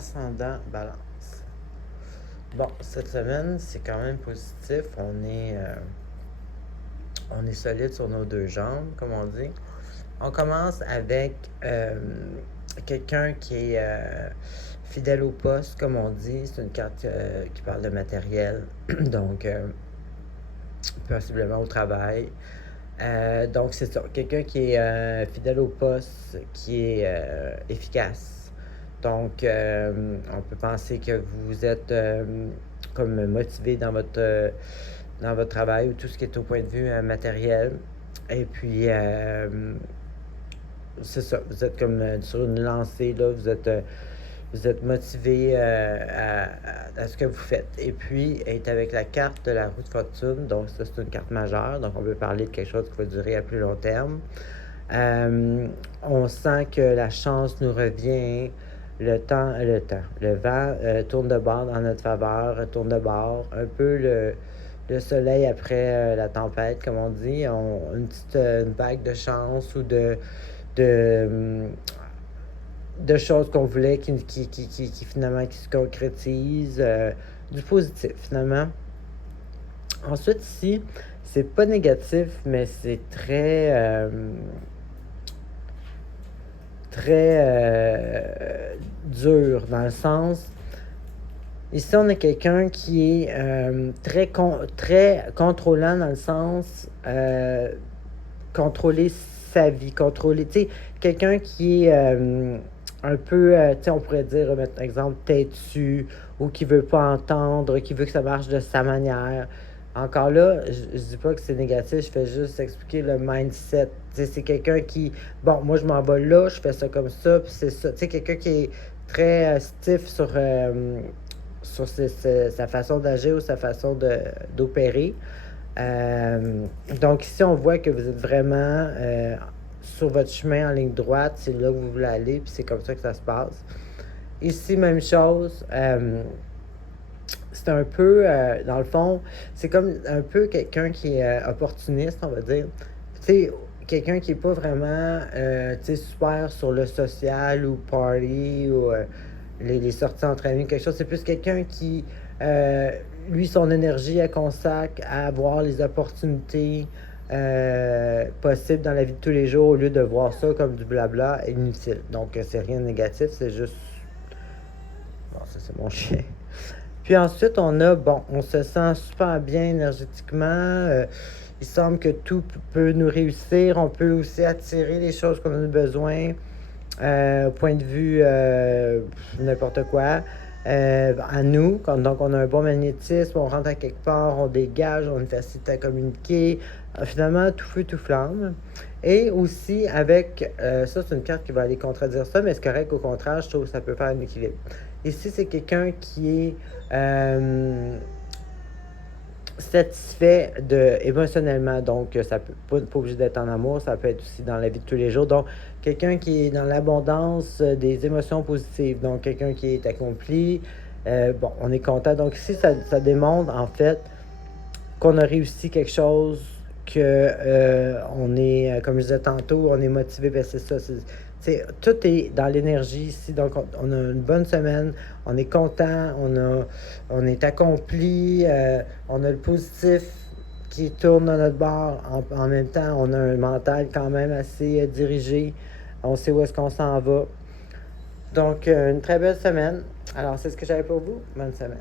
ascendant balance. Bon, cette semaine, c'est quand même positif. On est solide sur nos deux jambes, comme on dit. On commence avec quelqu'un qui est fidèle au poste, comme on dit. C'est une carte qui parle de matériel, donc possiblement au travail. Donc, c'est ça. Quelqu'un qui est fidèle au poste, qui est efficace. Donc, on peut penser que vous êtes comme motivé dans votre travail ou tout ce qui est au point de vue matériel. Et puis, c'est ça. Vous êtes comme sur une lancée, là. Vous êtes motivé à ce que vous faites. Et puis, est avec la carte de la roue de fortune. Donc, ça, c'est une carte majeure. Donc, on peut parler de quelque chose qui va durer à plus long terme. On sent que la chance nous revient. Le vent tourne de bord dans notre faveur, tourne de bord. Un peu le soleil après la tempête, comme on dit. Une petite une vague de chance ou de choses qu'on voulait qui finalement qui se concrétisent, du positif finalement. Ensuite ici, c'est pas négatif, mais c'est très dur dans le sens. Ici, on a quelqu'un qui est très contrôlant dans le sens contrôler sa vie, contrôler, tu sais, quelqu'un qui est un peu, tu sais, on pourrait dire, par exemple, têtu, ou qui veut pas entendre, qui veut que ça marche de sa manière. Encore là, je dis pas que c'est négatif, je fais juste expliquer le mindset. Tu sais, c'est quelqu'un qui, bon, moi je m'en vais là, je fais ça comme ça, puis c'est ça. Tu sais, quelqu'un qui est très stiff sur sa façon d'agir ou sa façon d'opérer. Donc ici, on voit que vous êtes vraiment sur votre chemin en ligne droite. C'est là que vous voulez aller, puis c'est comme ça que ça se passe. Ici, même chose. C'est un peu, dans le fond, c'est comme un peu quelqu'un qui est opportuniste, on va dire. Tu sais, quelqu'un qui n'est pas vraiment, tu sais, super sur le social ou party ou les sorties entre amis, quelque chose. C'est plus quelqu'un qui, lui, son énergie, elle consacre à avoir les opportunités possibles dans la vie de tous les jours au lieu de voir ça comme du blabla inutile. Donc, c'est rien de négatif, c'est juste... Bon, ça, c'est mon chien. Puis ensuite, on se sent super bien énergétiquement. Il semble que tout peut nous réussir. On peut aussi attirer les choses qu'on a besoin. Au point de vue n'importe quoi, à nous. Donc, on a un bon magnétisme, on rentre à quelque part, on dégage, on a une facilité à communiquer. Finalement, tout feu, tout flamme. Et aussi, avec ça, c'est une carte qui va aller contredire ça, mais c'est correct, au contraire, je trouve que ça peut faire un équilibre. Ici, c'est quelqu'un qui est satisfait émotionnellement. Donc, ça peut pas obligé d'être en amour, ça peut être aussi dans la vie de tous les jours. Donc, quelqu'un qui est dans l'abondance des émotions positives. Donc, quelqu'un qui est accompli. Bon, on est content. Donc, ici, ça démontre, en fait, qu'on a réussi quelque chose, que on est, comme je disais tantôt, on est motivé, ben c'est ça. Tout est dans l'énergie ici. Donc, on a une bonne semaine, on est content, on est accompli, on a le positif qui tourne dans notre bord. En même temps, on a un mental quand même assez dirigé. On sait où est-ce qu'on s'en va. Donc, une très belle semaine. Alors, c'est ce que j'avais pour vous. Bonne semaine.